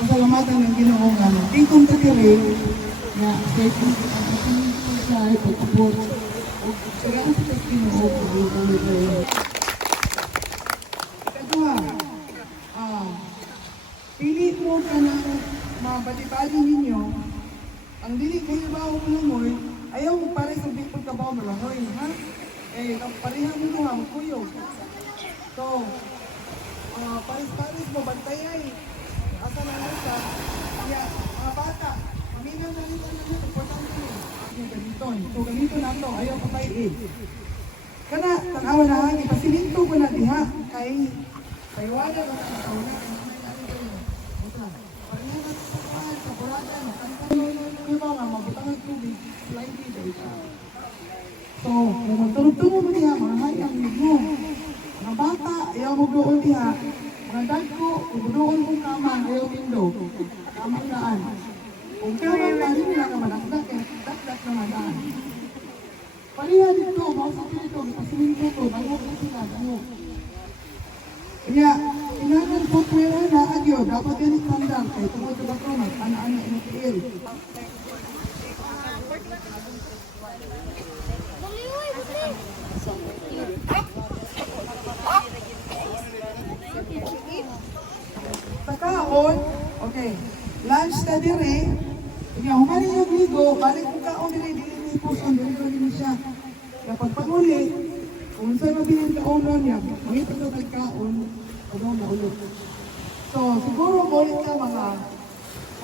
pasalamatan ng Ginoo nga tingkong takiri nga sa pagkabot o kailangan sa Ginoo kadua pili mo ka ng mga bali-bali ninyo ang dili kayo ba o malangoy ayaw pare sa bipod ka ba o malangoy ha pareha mo ha magkuyog so paris-paris mo bantayay asa na sa mga bata, maminaw na rin na importante yung gamiton. So ganito na ito, ayaw papayin. Kana, tanawa na hangin, pasilinto ko na diha, kay wala na sa kauna. Pareha na sa kawan, sa buradan, kung mga mabutang ang tubig, flying dito. So, kung tulog-tulog mo diha, mga hayang mo. Mga bata, ayaw mo doon diha, mga dagko, ubudoon kong kama, ayaw tindo. Kamang daan. Kung kamang daan, hindi na naman ang dakdak naman daan. Pariha dito, mausapin ito, ipasilinto ito, dangog na sila, dangog. Kaya, inanan po pwera na agyo, dapat yan standard, kaya tungkol sa bakromat, ana-ana inakiil. Kaon, okay, lunch na dire, humali yung ligo, balik ko kaon dire, dili puson, dili ko din siya. Kaya pagpaguli, kung saan mabiling kaonon niya, mangipag na kaon, ano na ulit. So, siguro ulit ka mga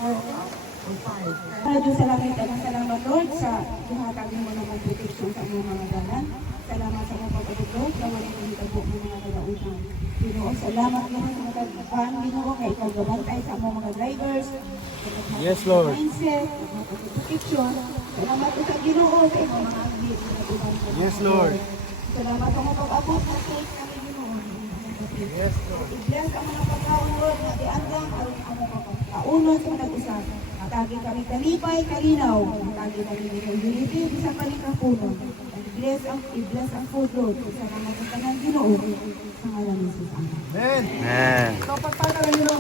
4 or 5. Maraming salamat Lord sa duhatagin mo ng protection sa mga dalan. Salamat sa mga pag-abot na walang pagkabot ng mga kalautan. Ginoo, salamat naman sa mga kagabaan, Ginoo, kay ikaw-gabantay sa mga drivers. Yes, Lord. Mindset, mga protection. Salamat po sa Ginoo sa mga agit. Yes, Lord. Salamat sa mga pag-abot na safe kami, Ginoo. Yes, Lord. I-bless ang mga pagkaon, Lord, na iandang ang mga pagkaunon sa nag-usap. Matagi kami kalipay, kalinaw. Matagi kami nililipid sa panikapunan. I-bless ang food, Lord, sa mga pagkanang Ginoo. Sa ngalan ni Jesus. Amen. Amen. So, pagpagkaran nyo,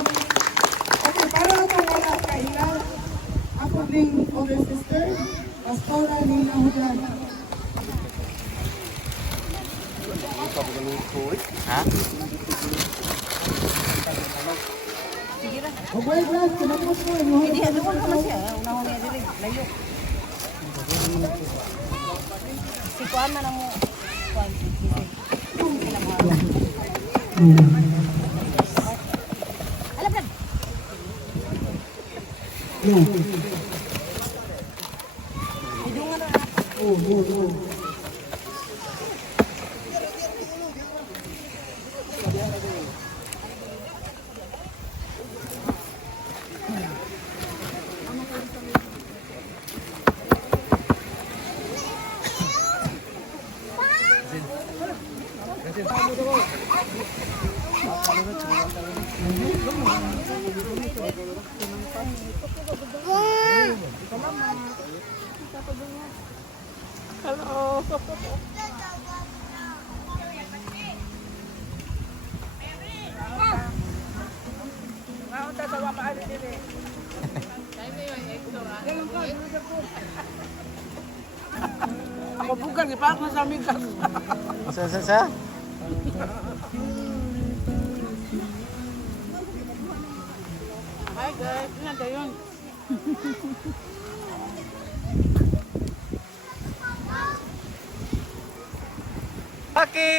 okay, para ito wala kailan, ako ding older sister, Pastora Nina Hudan. Ha? O boy, guys, kinapos mo. Hindi, ano ko naman siya. Unahon niya dili, layo. Si Kuan man ang Kuan. Alam ka? Idungan na. Oh. Hello. Ako bukan, ipaak na sa amigas. Sa? Hi guys, ano na yun? Paki!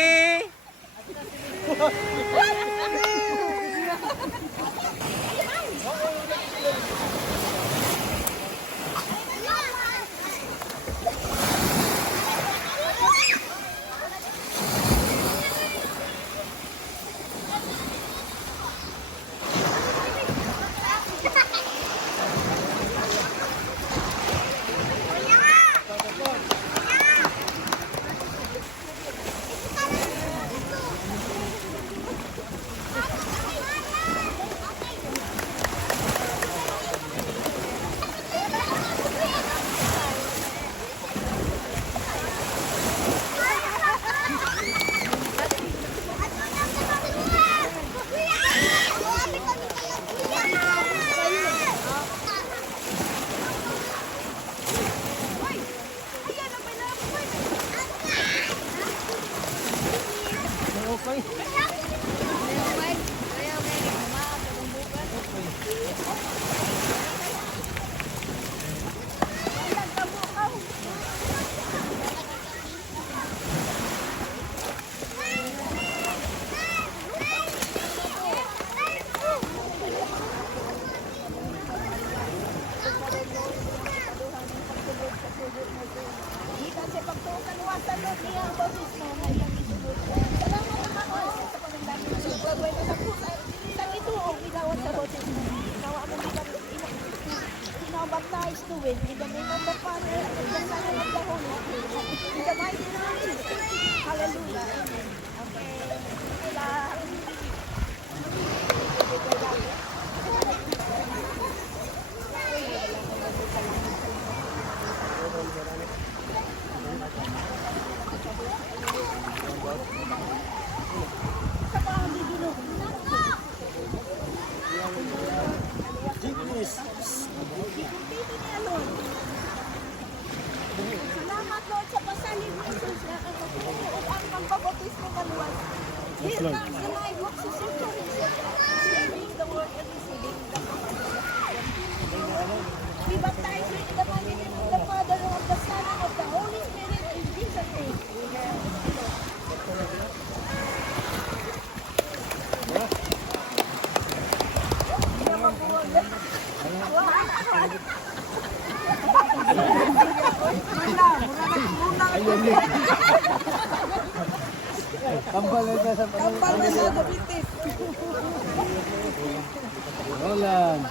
Baptized to win in the name of the Father and of the Son and of the Holy Spirit. In the mighty name of Jesus. Hallelujah. Amen. Salamat Lord sa pasalig ni Jesus na ang pagbabatismo maluwas. Here comes the life of Sister Teresa, sharing the word and receiving the We baptize you in the mighty name of the Father and of the Son and of the Holy Spirit in Jesus' name. Kambal ito sa Kampal na sa gabitis. Roland.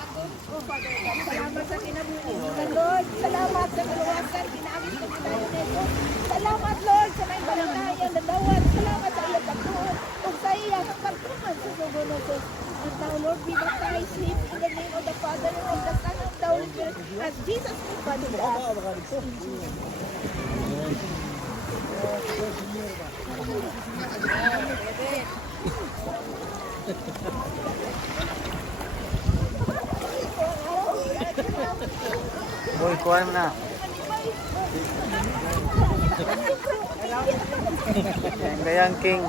Salamat sa kinabuhi ng Lord. Salamat sa kaluwasan. Ginamit ko tayo nito. Salamat Lord sa may balatayan na dawat. Salamat sa iyong pagtuon. Kung sa iya ang pagtuman sa sugunod. And now Lord, we baptize him in the name of the Father and of the Son and of the Holy Spirit as Jesus commanded us. Boy, kuha mo na. Yang gayang king.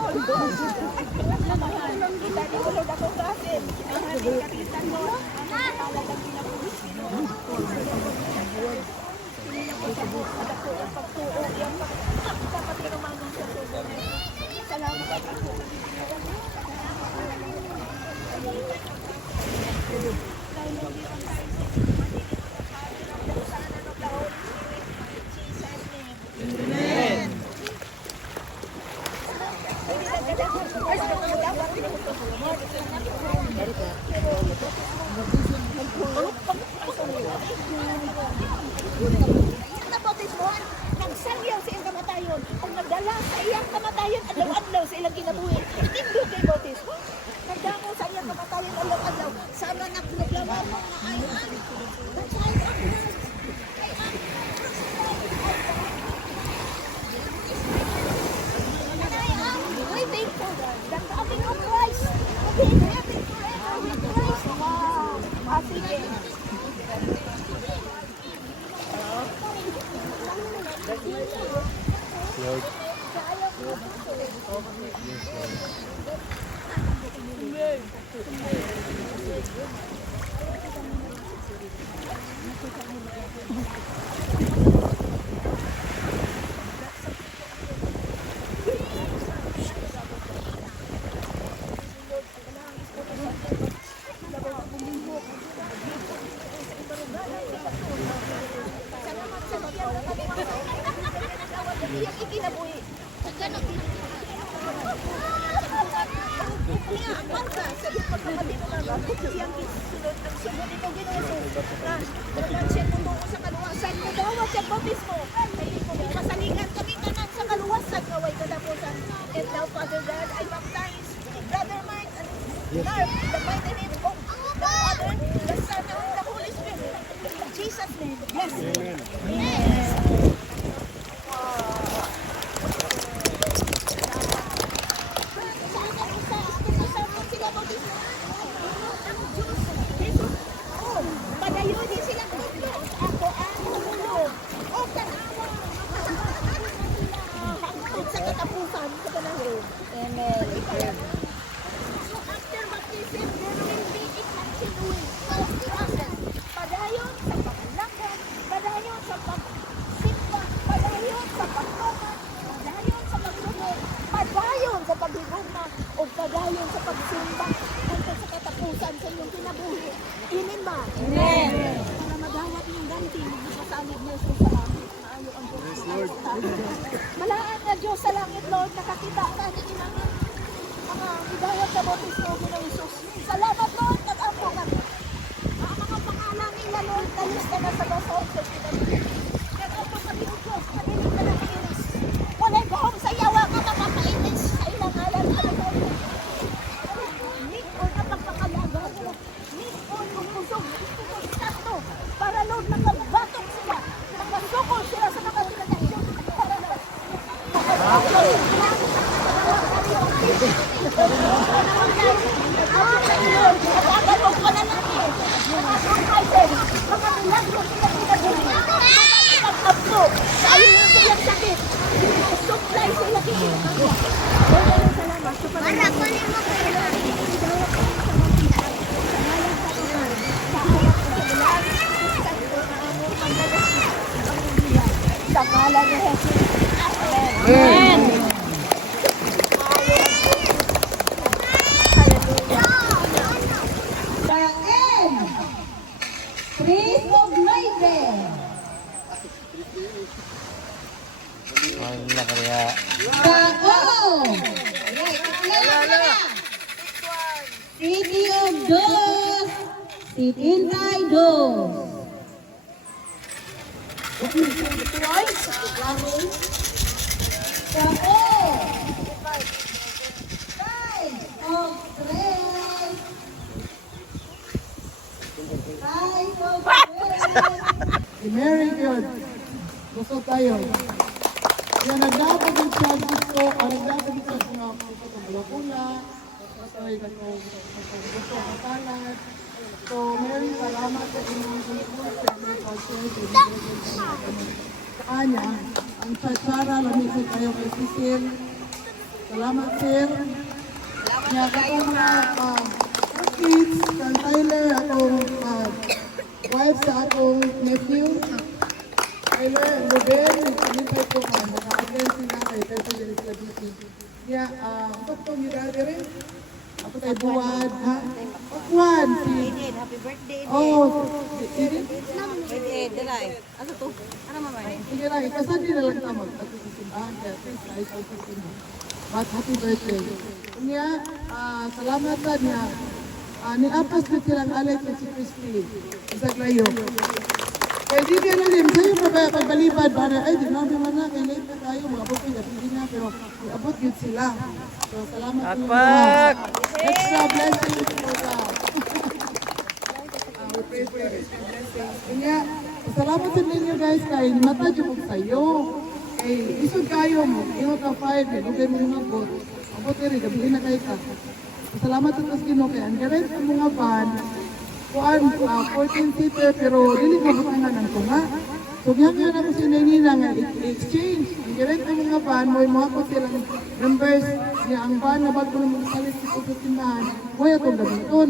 Nagsalyaw sa iyang kamatayon. Ang nagdala sa iyang kamatayon, adlaw-adlaw sa ilang kinabuhi. Tindog kay Bautismo. Nagdamo sa iyang kamatayon, adlaw-adlaw adlaw. Sana nagreklamo mo nga ay ang the child of God. Ay ang Nanay ang waiting for the coming of Christ. To be happy forever with Christ. Wow. Sige. Lord. Yung ikinabuhi. Sabi pagkakabit mo lang, siyang sunod ng sunod ito ginuso. Dapat siya tumungo sa kaluwasan mo. Dawat siya baptismo. Hindi ko masalingan kami kanan sa kaluwasan. Naway kadapusan. And now, Father God, I baptize Brother Mike and Garb, the mighty name of the Father, the Son, and the Holy Spirit. In Jesus' name. Yes. Yes. Padayonin sila dito. Ako ang tumulong. O tanawa. Hangtod sa katapusan sa panahon. Amen. So after baptism, there will be a continuing process. Padayon sa paglakan, padayon sa pagsimba, padayon sa pagtuman, padayon sa pagsunod, padayon sa paghigugma, o padayon sa pagsimba hangtod sa katapusan sa inyong kinabuhi. Amen ba? Amen. Para magawat ng ganti, magpasalig niya sa langit. Maayo ang Diyos. Lord. Malaan na Diyos sa langit, Lord, nakakita ka ni inangan mga igawat sa bautismo ng Isus. Salamat, Lord, nag-ampo kami. Ang mga pangalan nila, Lord, talis ka na sa basol sa kinabuhi. Nag-ampo kami, O Diyos, manilig ka na kainis. Walay gahom sa yawa ka makapainis sa ilang alam ka na tayo. Nikon na pagpakalaga mo. Nikon kung pusog. Nikon sakto. Para Lord, nakabatok sila. Nakasukol sila sa mga tinatay. Para Lord. Sa ngalan ni Jesus. Amen. Praise of Raven. Ay, nakaya. Bao. City of Dos. Titintay Dos. Very good. Gusto tayo. Kaya nagdapagin siya gusto, nagdapagin siya mga gusto ng bulakula, gusto ay gusto ng kalat. So, Mary, salamat sa inyong support sa inyong pag-share sa kanya. Ang satsara, lamisin tayo kay Cecil. Salamat, sir. Kaya katong mga kids, kang Tyler, akong wife sa akong nephew. Tyler and Ruben, kanipay ko ka, naka-attend sila kay President Cavite. Kaya, ba't niyo dati rin? Ako tayo buwad, ha? Buwad! Happy birthday. Oh, Edith? Birthday, Delay. Ano to? Ano mamay? Sige lang, ikasabi na lang naman. At susimbahan kaya, please, ayos ang susimbahan. But happy birthday. Kanya, salamat sa niya. Niapas na silang Alex at si Christy. Isang layo. Kaya di ka na rin, sa'yo pagbalibad, ay, di namin man na, kaya late na tayo, mga bukid, at hindi na, pero iabot yun sila. So, salamat po. Extra blessings for that. Kanya, salamat sa ninyo guys kay mata dyan mo sa'yo. Eh, isod kayo mo, iyo ka 5, ilugay mo mga bot. Abot rin, gabihin na kayo ka. Salamat sa tas Ginoo kay ang garage ang mga van, kuan 14-seater pero dili mo butangan ang tunga. So gihangyan ako sa nina nga exchange. Ang garage ang mga van mo mga ko silang numbers niya ang van na bago na magsalit sa kututindahan. Kuya itong gabiton.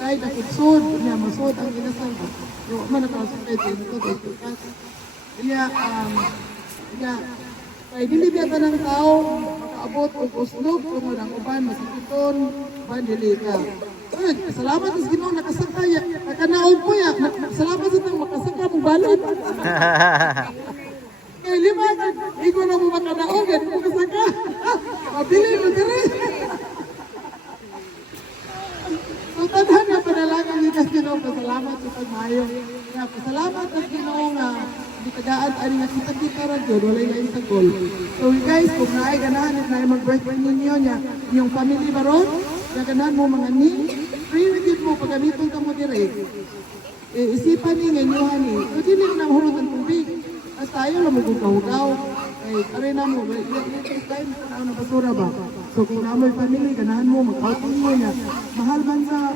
Kahit nakutsod niya masod ang inasal ko. So man nakasakay ito ito. Kaya kay dili biyata ng tao makaabot og uslog tungod ang uban masakiton ban dili ka. Salamat sa Ginoo nakasakay nakanaog ko ya. Salamat sa tang makasaka mo balot. Kay lima ka igo na mo makanaog at makasaka. Mabili mo diri. So tadhan na panalangin ni Ginoo pasalamat sa pagmayo. Kaya pasalamat sa Ginoo nga di tagaan ani nga kita ra jud walay lain sa goal. So guys, kung naay ganahan at naay mag-birthday ninyo nya, yung family baron, nga ganahan mo mga ni, free with mo pagamiton ka mo dire. Isipan ni nga inyohan ni. So dili na hulot ang tubig. As tayo lang maghugaw-hugaw. Aray na mo, next time na basura ba? So kung namoy family, ganahan mo mag-outing mo nya. Mahal man sa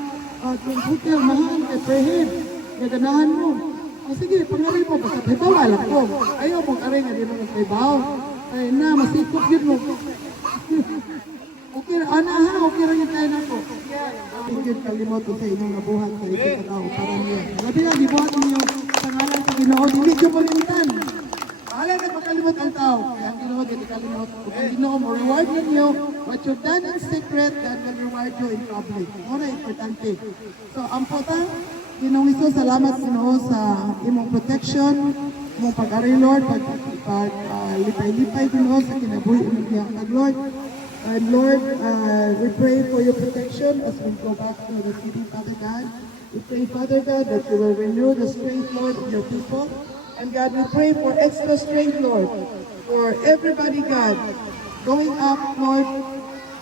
hotel, mahal kay per head. Nga ganahan mo. Sige, pangaray mo, basta ibaw, alam ko. Ayaw mong aray nga, di mo ibaw. Ay na, masikop yun mo. Okay, ana ha, okay rin yung tayo na ko. Hindi yun kalimoto sa inyong nabuhat sa isang tao, parang yun. Labi nga, dibuhat ninyo sa ngalan sa Ginoo, hindi nyo malimutan. Bahala na makalimot ang tao. Kaya ang Ginoo, hindi kalimot. Kung ang Ginoo mo, reward ninyo. What you've done in secret, God will reward you in public. Ano importante. So, ang potang, Ginoong Isus, salamat Ginoo sa imong protection, imong pag-ari Lord, lipay-lipay Ginoo sa kinabuhi imong gihangtag Lord. And Lord, we pray for your protection as we go back to the city, Father God. We pray, Father God, that you will renew the strength, Lord, of your people. And God, we pray for extra strength, Lord, for everybody, God, going up, Lord,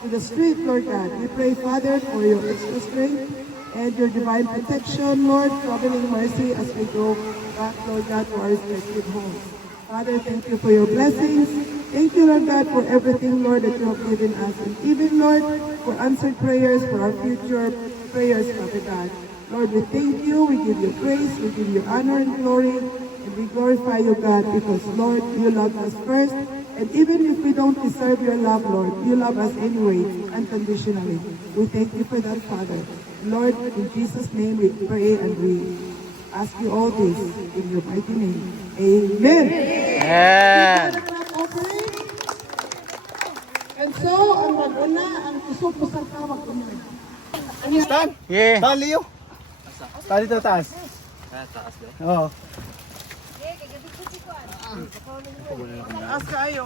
to the street, Lord God. We pray, Father, for your extra strength and your divine protection, Lord, traveling mercy as we go back, Lord God, to our respective homes. Father, thank you for your blessings. Thank you, Lord God, for everything, Lord, that you have given us. And even, Lord, for answered prayers, for our future prayers, Father God. Lord, we thank you, we give you praise, we give you honor and glory, and we glorify you, God, because, Lord, you love us first. And even if we don't deserve your love, Lord, you love us anyway, unconditionally. We thank you for that, Father. Lord, in Jesus' name we pray and we ask you all this in your mighty name. Amen. Amen. And so, ang mag-una, ang isupusan ka mag-una. Stan? Yeah. Stan, Leo? Stan dito taas. Taas ba? Oo. As kayo.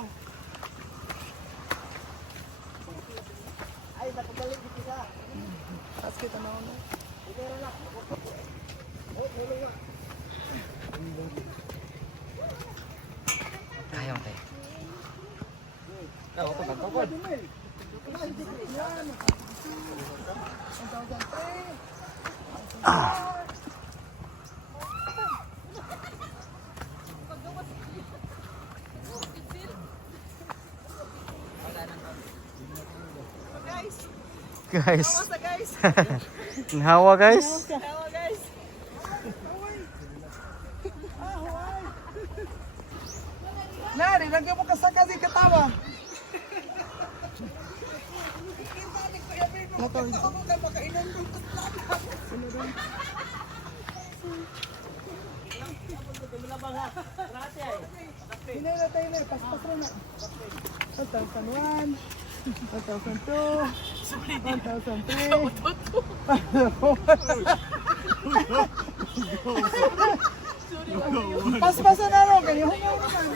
Ayaw tayo. Guys. Hawa guys. Nari, lagyan mo kasaka si katawa. Hinay na tayo na, paspas rin na. 2001, 2002, 2003. Paspasan na rin, kayo hungaw naman.